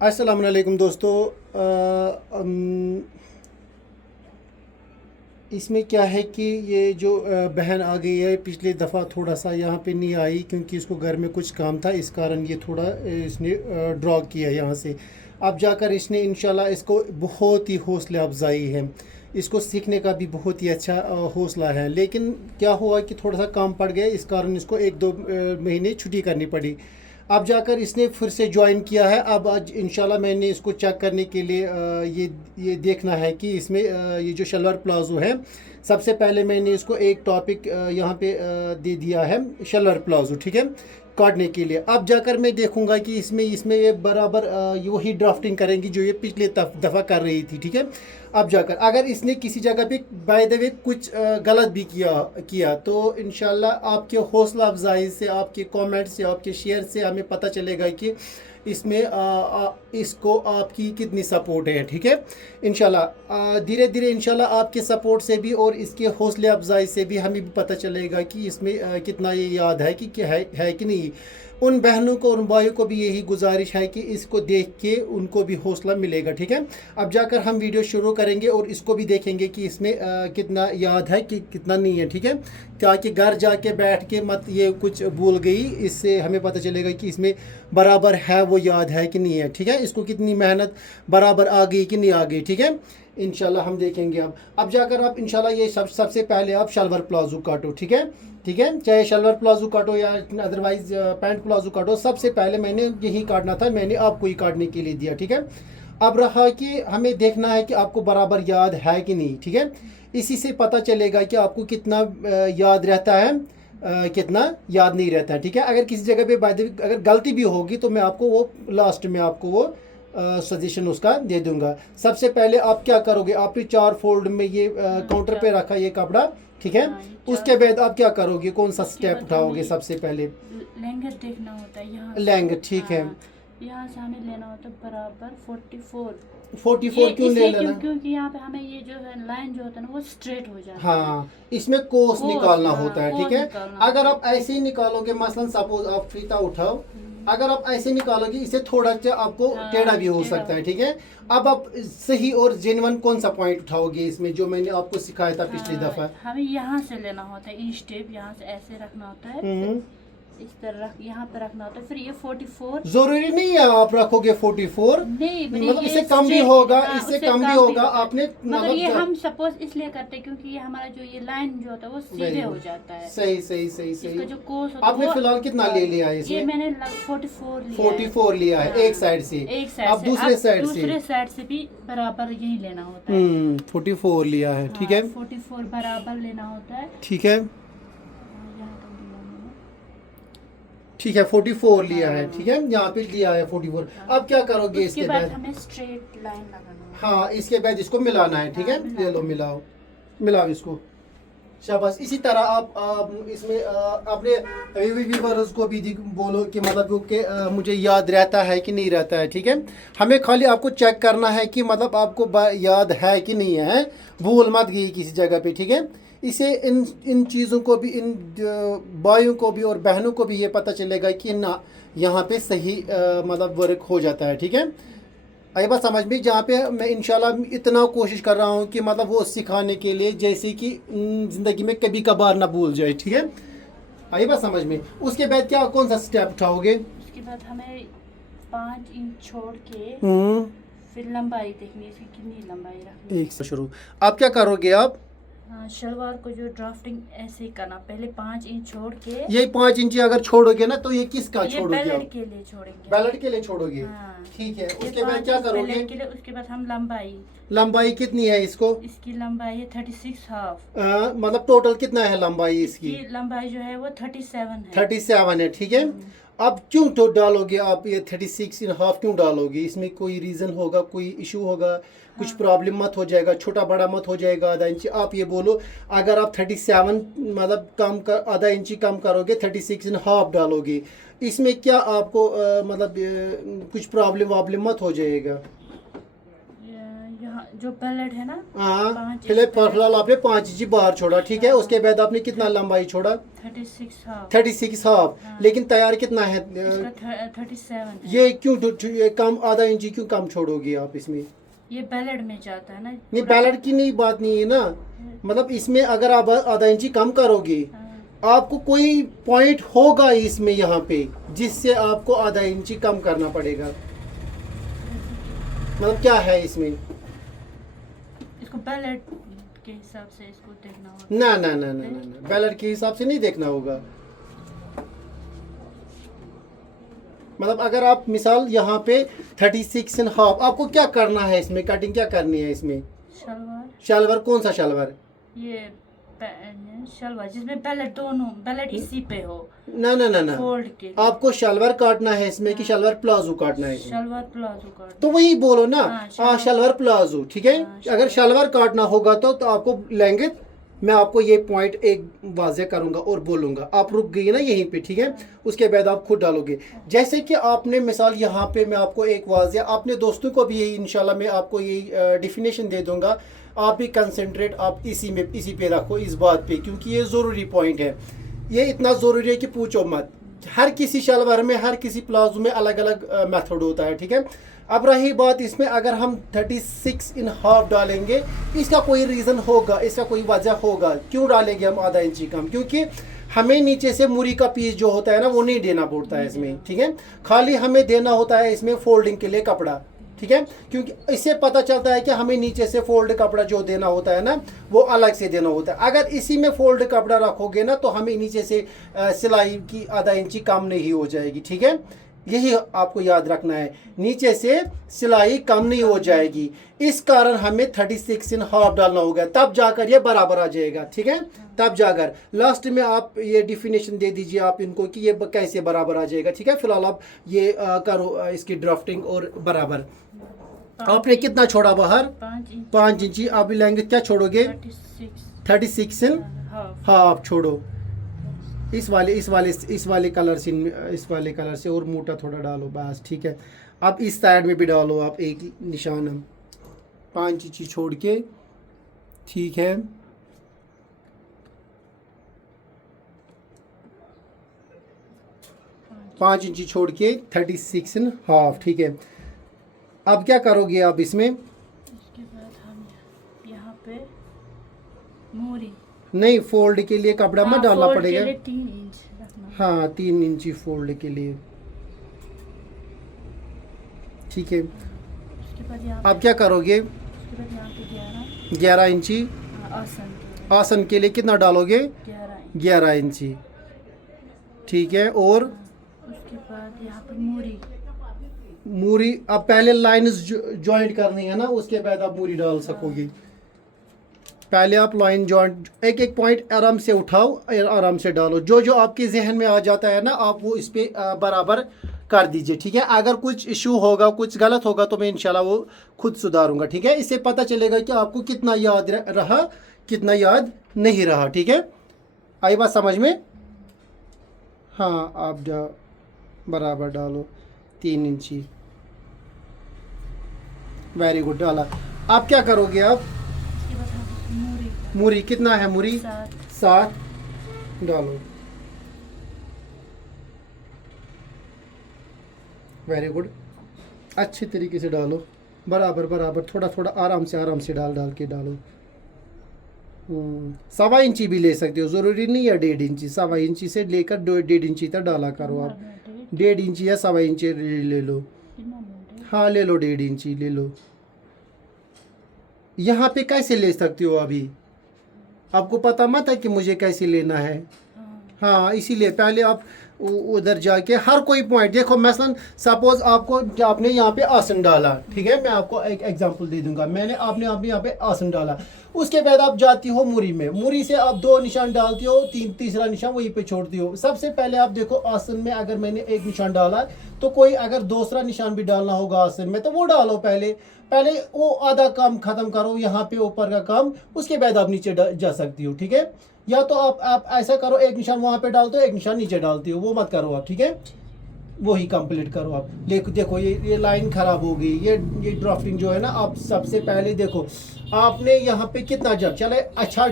अस्सलाम वालेकुम दोस्तों। इसमें क्या है कि ये जो बहन आ गई है, पिछली दफ़ा थोड़ा सा यहाँ पे नहीं आई क्योंकि इसको घर में कुछ काम था, इस कारण ये थोड़ा इसने ड्रॉ किया यहाँ से। अब जाकर इसने इंशाल्लाह इसको बहुत ही हौसला अफजाई है, इसको सीखने का भी बहुत ही अच्छा हौसला है। लेकिन क्या हुआ कि थोड़ा सा काम पड़ गया, इस कारण इसको एक दो महीने छुट्टी करनी पड़ी। अब जाकर इसने फिर से ज्वाइन किया है। अब आज इंशाल्लाह मैंने इसको चेक करने के लिए ये देखना है कि इसमें ये जो शलवार प्लाजो है, सबसे पहले मैंने इसको एक टॉपिक यहाँ पे दे दिया है, शलवार प्लाजो, ठीक है, काटने के लिए। अब जाकर मैं देखूंगा कि इसमें इसमें ये बराबर ये वही ड्राफ्टिंग करेंगी जो ये पिछले दफ़ा कर रही थी, ठीक है। अब जाकर अगर इसने किसी जगह पे बाय द वे कुछ गलत भी किया तो इंशाल्लाह आपके हौसला अफजाई से, आपके कमेंट से, आपके शेयर से हमें पता चलेगा कि इसमें इसको आपकी कितनी सपोर्ट है, ठीक है। इंशाल्लाह धीरे धीरे इंशाल्लाह आपके सपोर्ट से भी और इसके हौसले अफजाई से भी हमें भी पता चलेगा कि इसमें कितना ये याद है कि क्या है कि नहीं। उन बहनों को, उन भाइयों को भी यही गुजारिश है कि इसको देख के उनको भी हौसला मिलेगा, ठीक है। अब जाकर हम वीडियो शुरू करेंगे और इसको भी देखेंगे कि इसमें कितना याद है कि कितना नहीं है, ठीक है। ताकि घर जाके बैठ के मत ये कुछ भूल गई, इससे हमें पता चलेगा कि इसमें बराबर है, वो याद है कि नहीं है, ठीक है। इसको कितनी मेहनत बराबर आ गई कि नहीं आ गई, ठीक है। इंशाल्लाह हम देखेंगे। अब जाकर आप इंशाल्लाह ये सबसे पहले आप शलवार प्लाजो काटो, ठीक है, ठीक है। चाहे शलवार प्लाजो काटो या अदरवाइज पैंट प्लाजो काटो, सबसे पहले मैंने यही काटना था, मैंने आपको ही काटने के लिए दिया, ठीक है। अब रहा कि हमें देखना है कि आपको बराबर याद है कि नहीं, ठीक है। इसी से पता चलेगा कि आपको कितना याद रहता है, कितना याद नहीं रहता है, ठीक है। अगर किसी जगह पे अगर गलती भी होगी तो मैं आपको वो लास्ट में आपको वो सजेशन उसका दे दूंगा। सबसे पहले आप क्या करोगे, आपने 4 फोल्ड में ये काउंटर पे रखा ये कपड़ा, ठीक है। हाँ, उसके बाद आप क्या करोगे, कौन सा उसके स्टेप बाद उठाओगे हमें सबसे पहले? लहंगा देखना होता है यहाँ लेंगे, से। ठीक है। हाँ, यहाँ से हमें लेना होता है बराबर 44। 44 क्यों ले इसलिए लेना? क्योंकि यहाँ पे हमें ये जो है लाइन जो होता है ना वो स्ट्रेट हो जाता है। हाँ, इसमें कोस निकालना होता है, ठीक कोस है। निकालना अगर होता आप ऐसे ही निकालोगे, मसलन सपोज आप फीता उठाओ, है। अगर आप ऐसे निकालोगे इससे थोड़ा सा आपको हाँ, टेढ़ा भी हो टेढ़ा सकता है, हो। ठीक है। अब आप सही और जेन्युइन कौन सा पॉइंट उठाओगे इसमें, जो मैंने आपको सिखाया था पिछली हाँ, दफा? हमें यहाँ से लेना होता है, इंच टेप यहाँ से ऐसे रखना होता है, फिर इस तरह यहाँ पे रखना होता है, फिर ये 44। जरूरी नहीं है आप रखोगे 44, नहीं मतलब ये इससे कम भी straight- होगा, हाँ, इससे उससे कम भी भी होगा, होता है। आपने मगर मतलब ये हम सपोज इसलिए करते हैं क्योंकि ये हमारा जो ये लाइन जो होता है वो सीधे हो जाता है। सही सही सही सही। इसका जो कोस होता है आपने वो फिलहाल कितना ले लिया है ये इसमें? मैंने 44 लिया 44 लिया है, हाँ, एक साइड से। एक साइड अब से। दूसरे साइड से? दूसरे साइड से भी बराबर यही लेना होता है। 44 लिया है, ठीक है, 44 बराबर लेना होता है। ठीक है, यहाँ तक लिया मैंने। ठीक है। 44 लिया है, हाँ। ठीक है, यहाँ पे लिया है 44। अब क्या करोगे उसके इसके बाद बाद? हमें स्ट्रेट लाइन लगाना है। हाँ, इसके बाद इसको मिलाना है, ठीक है। हाँ, ले लो, मिलाओ, मिलाओ इसको, शाबाश। इसी तरह आप इसमें अपने व्यूअर्स को भी बोलो कि मतलब कि मुझे याद रहता है कि नहीं रहता है, ठीक है। हमें खाली आपको चेक करना है कि मतलब आपको याद है कि नहीं है, भूल मत गई किसी जगह पे, ठीक है। इसे इन इन चीज़ों को भी, इन भाइयों को भी और बहनों को भी ये पता चलेगा कि ना यहाँ पे सही मतलब वर्क हो जाता है, ठीक है। आई बात समझ में? जहाँ पे मैं इंशाल्लाह इतना कोशिश कर रहा हूँ कि मतलब वो सिखाने के लिए जैसे कि ज़िंदगी में कभी कभार ना भूल जाए, ठीक है। आई बात समझ में? उसके बाद क्या, कौन सा स्टेप उठाओगे? उसके बाद हमें 5 इंच छोड़ के हम्म, फिर लंबाई देखनी है, इसकी कितनी लंबाई रखनी है। एक से शुरू। आप क्या करोगे आप? हाँ, शलवार को जो ड्राफ्टिंग ऐसे ही करना, पहले 5 इंच छोड़ के। ये 5 इंची अगर छोड़ोगे ना तो ये किसका ये छोड़ोगे बेलेट आप? के लिए छोड़ेंगे। बैलेट के लिए छोड़ोगे, हाँ, ठीक है। ये उसके बाद 5 क्या इंच करोगे? बेलेट के लिए। उसके बाद हम लंबाई, लंबाई कितनी है इसको? इसकी लंबाई है 36 हाफ। मतलब टोटल कितना है लंबाई इसकी? इसकी लंबाई जो है वो 37 है। 37 है, ठीक है। अब क्यों तो डालोगे आप ये 36.5 क्यों डालोगे? इसमें कोई रीज़न होगा, कोई इशू होगा, कुछ प्रॉब्लम मत हो जाएगा, छोटा बड़ा मत हो जाएगा आधा इंची? आप ये बोलो, अगर आप 37 मतलब कम कर, आधा इंची कम करोगे, 36.5 डालोगे, इसमें क्या आपको मतलब कुछ प्रॉब्लम वॉब्लम मत हो जाएगा? यहाँ जो बेलेट है ना, हाँ, 5 फिलहाल आपने 5 इंची बाहर छोड़ा, ठीक है। उसके बाद आपने कितना लंबाई छोड़ा? 36 हाफ। 36 हाफ। हाँ। लेकिन तैयार कितना है? इसका 37 है। ये क्यों ये कम, आधा इंची क्यों कम छोड़ोगी आप इसमें? ये बेलेट में जाता है ना। नहीं, बैलेट की नहीं बात नहीं है ना, मतलब इसमें अगर आप आधा इंची कम करोगे, हाँ। आपको कोई पॉइंट होगा इसमें यहाँ पे जिससे आपको आधा इंची कम करना पड़ेगा, मतलब क्या है इसमें? इसको बेलेट के हिसाब से इसको देखना होगा। ना ना ना ना ना, बैलेट के हिसाब से नहीं देखना होगा। मतलब अगर आप मिसाल यहाँ पे 36 एंड हाफ, आपको क्या करना है इसमें? कटिंग क्या करनी है इसमें? शलवार। शलवार कौन सा शलवार? ये शलवार जिसमें बेलेट दोनों, बेलेट इसी पे हो। ना ना ना ना, फोल्ड के लिए। आपको शलवार काटना है इसमें कि शलवार प्लाजो काटना है इसमें? शलवार प्लाजो काट। तो वही बोलो ना। हाँ, शलवार प्लाजो, ठीक है। हाँ, अगर शलवार काटना होगा तो आपको लेंगे, मैं आपको ये पॉइंट एक वाज़े करूंगा और बोलूंगा, आप रुक गई ना यहीं पे, ठीक है। उसके बाद आप खुद डालोगे। जैसे कि आपने मिसाल यहाँ पे मैं आपको एक वाज़े, अपने दोस्तों को भी यही इंशाल्लाह मैं आपको यही डेफिनेशन दे दूंगा। आप भी कंसंट्रेट आप इसी पे रखो, इस बात पे, क्योंकि ये ज़रूरी पॉइंट है। ये इतना ज़रूरी है कि पूछो मत। हर किसी शलवार में, हर किसी प्लाजो में अलग अलग मेथड होता है, ठीक है। अब रही बात इसमें, अगर हम 36 इन हाफ डालेंगे, इसका कोई रीज़न होगा, इसका कोई वजह होगा क्यों डालेंगे हम आधा इंची कम, क्योंकि हमें नीचे से मूरी का पीस जो होता है ना वो नहीं देना पड़ता है इसमें, ठीक है। खाली हमें देना होता है इसमें फोल्डिंग के लिए कपड़ा, ठीक है। क्योंकि इससे पता चलता है कि हमें नीचे से फोल्ड कपड़ा जो देना होता है ना वो अलग से देना होता है। अगर इसी में फोल्ड कपड़ा रखोगे ना तो हमें नीचे से सिलाई की आधा इंची कम नहीं हो जाएगी, ठीक है। यही आपको याद रखना है, नीचे से सिलाई कम नहीं हो जाएगी। इस कारण हमें 36 इन हाफ डालना होगा, तब जाकर ये बराबर आ जाएगा, ठीक है। तब जाकर लास्ट में आप ये डिफिनेशन दे दीजिए आप इनको कि ये कैसे बराबर आ जाएगा, ठीक है। फिलहाल आप ये करो इसकी ड्राफ्टिंग और बराबर। आपने कितना छोड़ा बाहर? 5 इंची। आप लेंगे क्या छोड़ोगे? 36 इन हाफ छोड़ो। इस वाले कलर से और मोटा थोड़ा डालो बस, ठीक है। अब इस साइड में भी डालो आप एक निशान, 5 इंची छोड़ के, ठीक है। पाँच इंची छोड़ के 36 एंड हाफ, ठीक है। अब क्या करोगे आप इसमें? इसके बाद हम यहाँ पे मोरी नहीं, फोल्ड के लिए कपड़ा मत डालना पड़ेगा। 3 इंच रखना। हाँ, 3 इंची फोल्ड के लिए, ठीक है। उसके बाद यहाँ अब क्या करोगे? उसके बाद यहाँ पे 11 इंची आसन के लिए कितना डालोगे? 11 इंची, ठीक है। और उसके बाद यहाँ पे मूरी अब पहले लाइंस जॉइंट करनी है ना, उसके बाद आप मूरी डाल सकोगे। पहले आप लाइन जॉइंट एक एक पॉइंट आराम से उठाओ, आराम से डालो। जो जो आपके जहन में आ जाता है ना आप वो इस पे बराबर कर दीजिए, ठीक है। अगर कुछ इशू होगा, कुछ गलत होगा तो मैं इंशाल्लाह वो खुद सुधारूंगा, ठीक है। इससे पता चलेगा कि आपको कितना याद रहा, कितना याद नहीं रहा, ठीक है। आई बात समझ में? हाँ, आप बराबर डालो 3 इंची, वेरी गुड, डाला। आप क्या करोगे? आप मूरी कितना है? मूरी 7 डालो, वेरी गुड, अच्छे तरीके से डालो, बराबर बराबर, थोड़ा थोड़ा आराम से डाल के डालो। 1.25 इंची भी ले सकते हो, ज़रूरी नहीं है 1.5 इंची। 1.25 इंची से लेकर 1.5 इंची तक डाला करो आप। 1.5 इंची या 1.25 इंची ले लो। हाँ, ले लो, 1.5 इंची ले लो। यहाँ पे कैसे ले सकते हो? अभी आपको पता मत है कि मुझे कैसे लेना है? हाँ, इसीलिए पहले आप उधर जाके हर कोई पॉइंट देखो। मसलन सपोज आपने यहाँ पे आसन डाला, ठीक है। मैं आपको एक एग्जांपल दे दूंगा। आपने यहाँ पे आसन डाला, उसके बाद आप जाती हो मूरी में। मूरी से आप 2 निशान डालती हो, तीसरा निशान वहीं पे छोड़ती हो। सबसे पहले आप देखो आसन में अगर मैंने एक निशान डाला तो कोई अगर दूसरा निशान भी डालना होगा आसन में तो वो डालो। पहले वो आधा काम खत्म करो यहाँ पे ऊपर का काम, उसके बाद आप नीचे जा सकती हो, ठीक है। या तो आप ऐसा करो, एक निशान वहाँ पे डालते हो, एक निशान नीचे डालती हो, वो मत करो आप, ठीक है। वही कंप्लीट करो आप। देखो ये लाइन खराब हो गई, ये ड्राफ्टिंग जो है ना, आप सबसे पहले देखो आपने यहाँ पे कितना जब चले अच्छा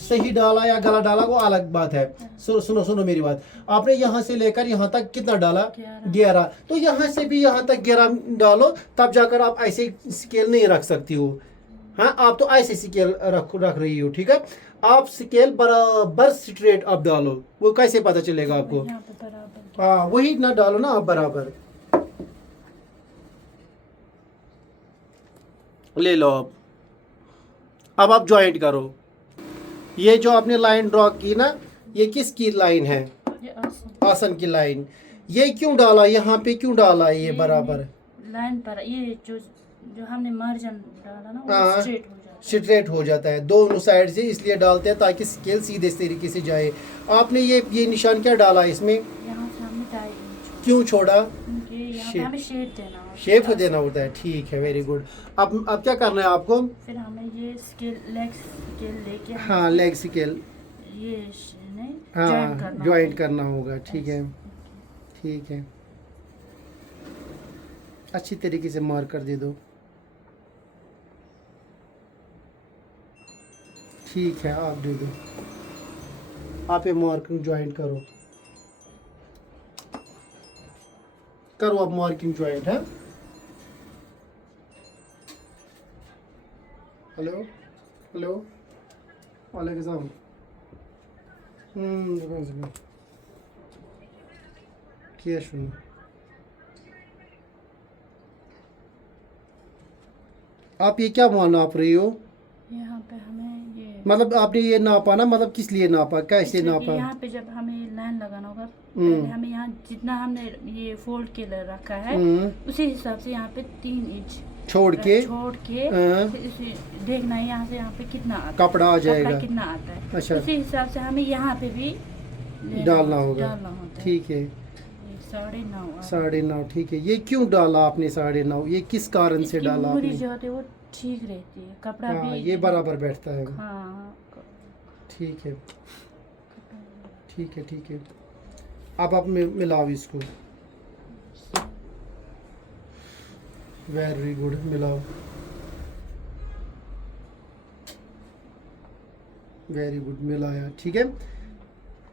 सही डाला या गला डाला वो अलग बात है। सुनो मेरी बात, आपने यहाँ से लेकर यहाँ तक कितना डाला 11, तो यहाँ से भी यहाँ तक 11 डालो, तब जाकर आप ऐसे स्केल नहीं रख सकती हो। हाँ, आप तो ऐसे स्केल रख रही हो, ठीक है। आप स्केल बराबर स्ट्रेट आप डालो, वो कैसे पता चलेगा आपको? यहाँ पे बराबर हाँ, वही ना डालो ना आप बराबर। ले लो अब आप ज्वाइंट करो। ये जो आपने लाइन ड्रॉ की ना, ये किसकी लाइन है? ये आसन आसन की लाइन। ये क्यों डाला यहाँ पे, क्यों डाला ये बराबर? लाइन पर ये जो जो हमने मार्जिन डाला ना हाँ, वो स्ट्रेट हो जाता है। स्ट्रेट हो जाता है दोनों साइड से, इसलिए डालते हैं ताकि स्केल सीधे तरीके से जाए। आपने ये निशान क्या डाला इसमें? यहाँ से हमने 2.5 इंच, क्यों छोड़ा? क्योंकि यहाँ पे शेप। हमें शेप देना होता है। शेप देना होता है, ठीक है, वेरी गुड। अब क्या करना है आपको? फिर हमें ये स्केल लेग स्केल लेके हाँ, लेग स्केल, ये नहीं हाँ ज्वाइंट करना होगा, ठीक है, ठीक है। अच्छी तरीके से मार्क कर दे दो, ठीक है, आप दे दो। आप ये मार्किंग ज्वाइंट करो, अब मार्किंग ज्वाइंट है। हेलो हेलो, वालेकुम सलाम। क्या सुनो, आप ये क्या नाप रही हो? यहाँ पे हमें ये मतलब आपने ये नापा ना, मतलब किस लिए नापा, कैसे इसलिए कि नापा? यहाँ पे जब हमें लाइन लगाना होगा, पहले हमें यहाँ जितना हमने ये फोल्ड के लिए रखा है उसी हिसाब से यहाँ पे 3 इंच छोड़ के फिर इसे देखना है यहाँ से यहाँ पे कितना आता है, कपड़ा आ जाएगा, कितना आता है। अच्छा, उसी हिसाब से हमें यहाँ पे भी डालना होगा, होता है। ठीक है। 9.5 9.5, ठीक है। ये क्यों डाला आपने 9.5? ये किस कारण से डाला मूरी आपने? जो होती है वो ठीक रहती है, कपड़ा हाँ, भी ये बराबर बैठता है, हाँ ठीक है, ठीक है, ठीक है। अब आप मिलाओ इसको, वेरी गुड, मिलाओ, वेरी गुड, मिलाया, ठीक है,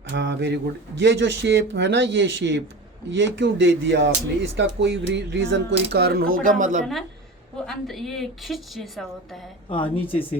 हाँ, वेरी गुड। ये जो शेप है ना, ये शेप ये क्यों दे दिया आपने? इसका कोई रीजन, कोई कारण कपड़ा होगा, होता मतलब है ना, वो अंदर ये खिंच जैसा होता है, हाँ, नीचे से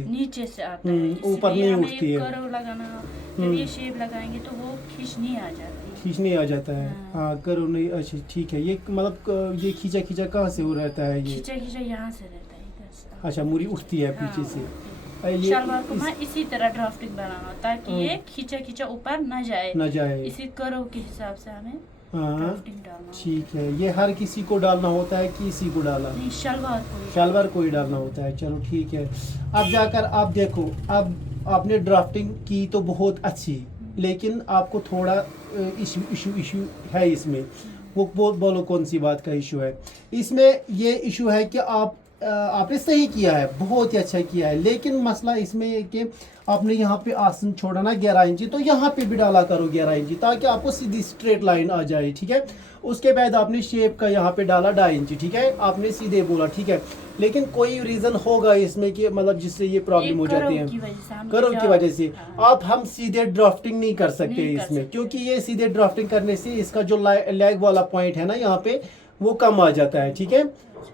आता है, ऊपर इसलिए नहीं हमें उठती है। कर्व लगाना, जब ये शेप लगाएंगे तो वो खिंच नहीं आ जाती, खींचने आ जाता है, हाँ, करो नहीं, अच्छा, ठीक है। ये मतलब ये खींचा खींचा कहाँ से हो रहता है ये? खींचा खींचा यहाँ से रहता है, इधर से। अच्छा, मूरी उठती है हाँ, पीछे से। उठती है। शलवार को ना इसी तरह ड्राफ्टिंग बनाना ताकि ये खींचा खींचा ऊपर न जाए, इसी कर्व के हिसाब से हमें हाँ, ड्राफ्टिंग डालना। ठीक है। ये हर किसी को डालना होता है कि इसी को डाला? नहीं, शलवार को ही डालना होता है, चलो ठीक है। अब जाकर आप देखो, अब आपने ड्राफ्टिंग की तो बहुत अच्छी, लेकिन आपको थोड़ा इशू है इसमें। वो बोलो कौन सी बात का इशू है इसमें? ये इशू है कि आपने सही किया है, बहुत ही अच्छा किया है, लेकिन मसला इसमें है कि आपने यहाँ पे आसन छोड़ा ना 11 इंची, तो यहाँ पे भी डाला करो 11 इंची, ताकि आपको सीधी स्ट्रेट लाइन आ जाए, ठीक है। उसके बाद आपने शेप का यहाँ पे डाला 2.5 इंची, ठीक है, आपने सीधे बोला, ठीक है, लेकिन कोई रीज़न होगा इसमें कि मतलब जिससे ये प्रॉब्लम हो जाती है, कर्व की वजह से। आप हम सीधे ड्राफ्टिंग नहीं कर सकते इसमें, क्योंकि ये सीधे ड्राफ्टिंग करने से इसका जो लेग वाला पॉइंट है ना यहाँ पे, वो कम आ जाता है, ठीक है।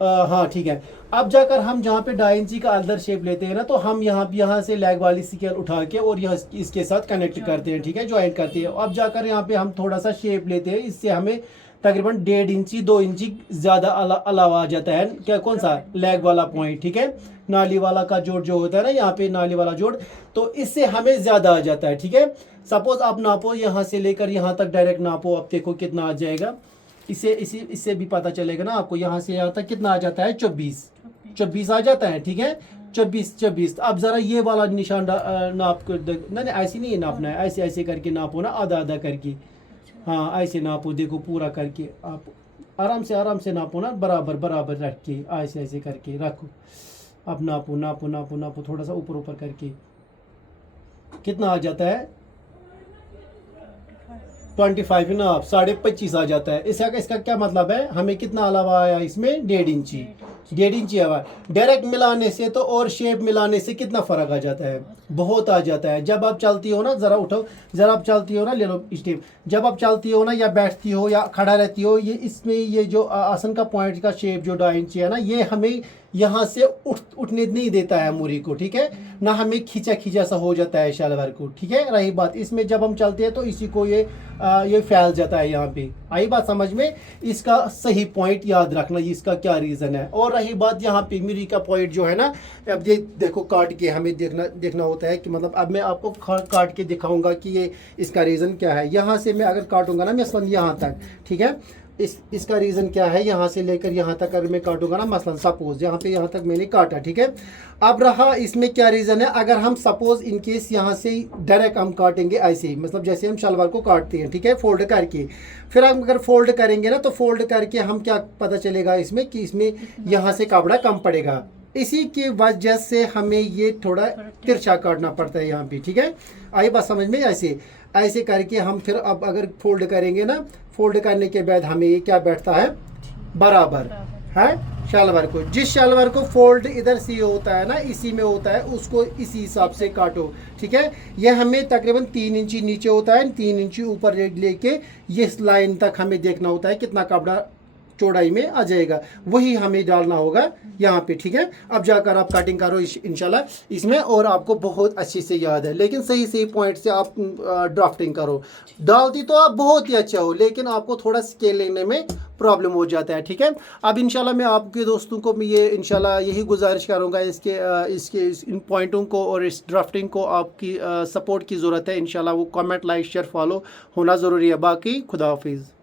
हाँ, ठीक है। अब जाकर हम जहाँ पे 2.5 इंची का अंदर शेप लेते हैं ना, तो हम यहाँ से लेग वाली स्केल उठा के और यह इसके साथ कनेक्ट करते हैं, ठीक है, ज्वाइंट करते हैं। अब जाकर यहाँ पे हम थोड़ा सा शेप लेते हैं, इससे हमें तकरीबन 1.5 इंची 2 इंची ज़्यादा अलावा आ जाता है, क्या, कौन सा? लेग वाला पॉइंट, ठीक है, नाली वाला का जोड़ जो होता है ना यहाँ पे, नाली वाला जोड़, तो इससे हमें ज़्यादा आ जाता है, ठीक है। सपोज आप नापो यहाँ से लेकर यहाँ तक डायरेक्ट नापो, अब देखो कितना आ जाएगा। इससे भी पता चलेगा ना आपको, यहाँ से यहाँ तक कितना आ जाता है, 24 आ जाता है, ठीक है, 24। अब जरा ये वाला निशान नाप कर, नहीं ऐसे नहीं नापना है, ऐसे ऐसे करके नापो ना, आधा आधा करके, हाँ, ऐसे नापो, देखो पूरा करके आप आराम से नापो ना, बराबर रख के, ऐसे ऐसे करके रखो। अब नापो थोड़ा सा ऊपर करके, कितना आ जाता है? 25 ना आप 25.5 आ जाता है। इसका क्या मतलब है, हमें कितना अलावा आया इसमें 1.5 इंची, 1.5 इंची आवा। डायरेक्ट मिलाने से तो और शेप मिलाने से कितना फ़र्क आ जाता है, बहुत आ जाता है। जब आप चलती हो ना, ज़रा उठो, ज़रा आप चलती हो ना, ले लो स्टेप, जब आप चलती हो ना या बैठती हो या खड़ा रहती हो, ये इसमें ये जो आसन का पॉइंट का शेप जो 2.5 इंची है ना, ये हमें यहाँ से उठने नहीं देता है मूरी को, ठीक है ना, हमें खींचा खींचा सा हो जाता है शलवार को, ठीक है। रही बात इसमें जब हम चलते हैं तो इसी को ये फैल जाता है यहाँ पे। आई बात समझ में, इसका सही पॉइंट याद रखना, इसका क्या रीज़न है। और रही बात यहाँ पे मूरी का पॉइंट जो है ना, अब ये देखो काट के हमें देखना होता है कि मतलब अब मैं आपको काट के दिखाऊंगा कि ये इसका रीज़न क्या है। यहाँ से मैं अगर काटूंगा ना मसलन यहाँ तक, ठीक है, इसका रीज़न क्या है, यहाँ से लेकर यहाँ तक अगर मैं काटूंगा ना, मसलन सपोज यहाँ पे यहाँ तक मैंने काटा, ठीक है। अब रहा इसमें क्या रीज़न है, अगर हम सपोज इन केस यहाँ से डायरेक्ट हम काटेंगे ऐसे ही, मतलब जैसे हम शलवार को काटते हैं, ठीक है, फोल्ड करके, फिर हम अगर फोल्ड करेंगे ना, तो फोल्ड करके हम क्या पता चलेगा इसमें कि इसमें यहाँ से कपड़ा कम पड़ेगा। इसी की वजह से हमें ये थोड़ा तिरछा काटना पड़ता है यहाँ पे, ठीक है। आई बात समझ में, ऐसे ऐसे करके हम फिर अब अगर फोल्ड करेंगे ना, फोल्ड करने के बाद हमें ये क्या बैठता है, बराबर है शलवार को। जिस शलवार को फोल्ड इधर से होता है ना, इसी में होता है, उसको इसी हिसाब से काटो, ठीक है। यह हमें तकरीबन 3 इंची नीचे होता है, 3 इंची ऊपर लेके ये लाइन तक हमें देखना होता है कितना कपड़ा चौड़ाई में आ जाएगा, वही हमें डालना होगा यहाँ पे, ठीक है। अब जाकर आप कटिंग करो इंशाल्लाह इसमें, और आपको बहुत अच्छे से याद है। लेकिन सही सही पॉइंट से आप ड्राफ्टिंग करो। डालती तो आप बहुत ही अच्छा हो, लेकिन आपको थोड़ा स्केल लेने में प्रॉब्लम हो जाता है, ठीक है। अब इंशाल्लाह मैं आपके दोस्तों को मैं ये इंशाल्लाह यही गुजारिश करूँगा, इसके इन पॉइंटों को और इस ड्राफ्टिंग को आपकी सपोर्ट की ज़रूरत है। इंशाल्लाह वो कमेंट, लाइक, शेयर, फॉलो होना ज़रूरी है। बाकी खुदा हाफिज़।